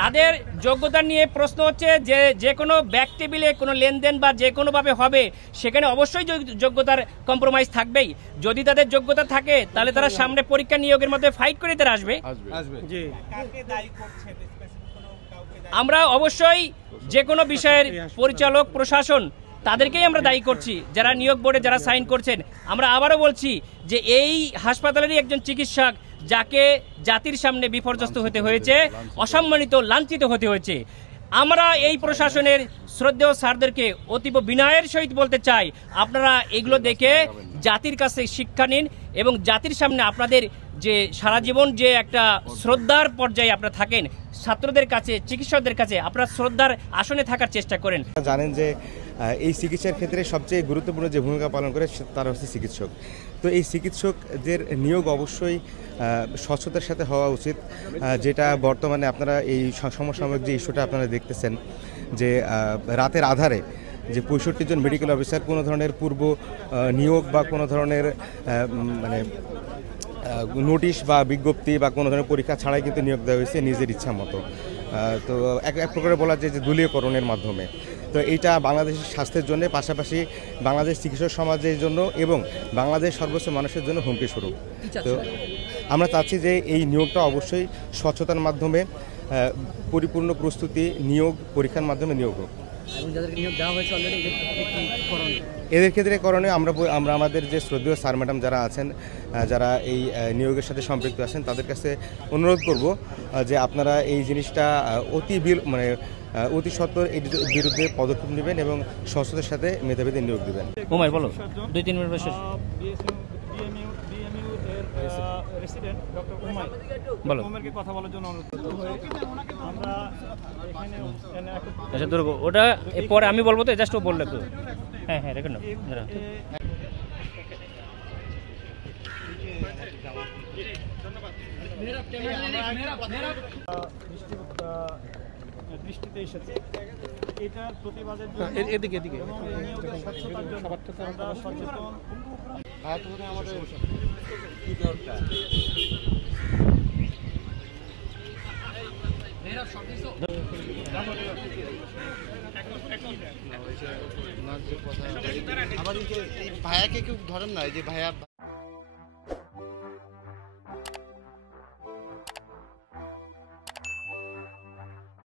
তাদের যোগ্যতা নিয়ে প্রশ্ন হচ্ছে যে যে কোনো ব্যাক টেবিলে কোনো লেনদেন বা যে কোনোভাবে হবে সেখানে অবশ্যই যোগ্যতার কম্প্রোমাইজ থাকবেই। যদি তাদের যোগ্যতা থাকে তাহলে তারা সামনে পরীক্ষা নিয়োগের মধ্যে ফাইট করে তারা আসবে। আমরা অবশ্যই যে কোনো বিষয়ের পরিচালক প্রশাসন তাদেরকেই আমরা দায়ী করছি, যারা নিয়োগ বোর্ডে যারা সাইন করছেন। আমরা আবারও বলছি যে এই হাসপাতালেরই একজন চিকিৎসক যাকে জাতির সামনে বিপর্যস্ত হতে হয়েছে, অসম্মানিত লাঞ্ছিত হতে হয়েছে। আমরা এই প্রশাসনের শ্রদ্ধেয় স্যারদেরকে অতীব বিনয়ের সহিত বলতে চাই, আপনারা এগুলো দেখে জাতির কাছে শিক্ষা নিন এবং জাতির সামনে আপনাদের যে সারা জীবন যে একটা শ্রদ্ধার পর্যায়ে আপনারা থাকেন, ছাত্রদের কাছে চিকিৎসকদের কাছে আপনারা শ্রদ্ধার আসনে থাকার চেষ্টা করেন। জানেন যে এই চিকিৎসার ক্ষেত্রে সবচেয়ে গুরুত্বপূর্ণ যে ভূমিকা পালন করে তারা হচ্ছে চিকিৎসক। তো এই চিকিৎসকদের নিয়োগ অবশ্যই স্বচ্ছতার সাথে হওয়া উচিত, যেটা বর্তমানে আপনারা এই সমসাময়িক যে ইস্যুটা আপনারা দেখতেছেন যে রাতের আধারে যে 65 জন মেডিকেল অফিসার কোনো ধরনের পূর্ব নিয়োগ বা কোনো ধরনের মানে নোটিশ বা বিজ্ঞপ্তি বা কোনো ধরনের পরীক্ষা ছাড়াই কিন্তু নিয়োগ দেওয়া হয়েছে নিজের ইচ্ছা মতো। তো এক প্রকারে বলা যায় যে দলীয়করণের মাধ্যমে। তো এইটা বাংলাদেশের স্বাস্থ্যের জন্য, পাশাপাশি বাংলাদেশ চিকিৎসক সমাজের জন্য এবং বাংলাদেশ সর্বোচ্চ মানুষের জন্য হুমকি স্বরূপ। তো আমরা চাচ্ছি যে এই নিয়োগটা অবশ্যই স্বচ্ছতার মাধ্যমে, পরিপূর্ণ প্রস্তুতি, নিয়োগ পরীক্ষার মাধ্যমে নিয়োগ হোক। এদের ক্ষেত্রে করণীয় আমরা আমাদের যে শ্রদ্ধেয় স্যার ম্যাডাম যারা আছেন, যারা এই নিয়োগের সাথে সম্পৃক্ত আছেন, তাদের কাছে অনুরোধ করব যে আপনারা এই জিনিসটা অতি সত্বর এর বিরুদ্ধে পদক্ষেপ নেবেন এবং স্বচ্ছতার সাথে মেধাবীদের নিয়োগ দেবেন। ওমাই বলো 2-3 মিনিট বসে প্রেসিডেন্ট ডক্টর উমাই বলো উমাইকে কথা বলার জন্য অনুরোধ করব। আমরা এখানে আচ্ছা ধরো ওটা পরে আমি বলবো, তো জাস্ট ও বললে একটু। হ্যাঁ হ্যাঁ রেখে নাও। দৃষ্টিতে এসেছে এটার প্রতিবাদের জন্য, এদিকে এবং নিয়োগের স্বচ্ছতার জন্য আমরা সচেতন। আমাদের কি দরকার? ভাইয়াকে কেউ ধরেন না, যে ভাইয়া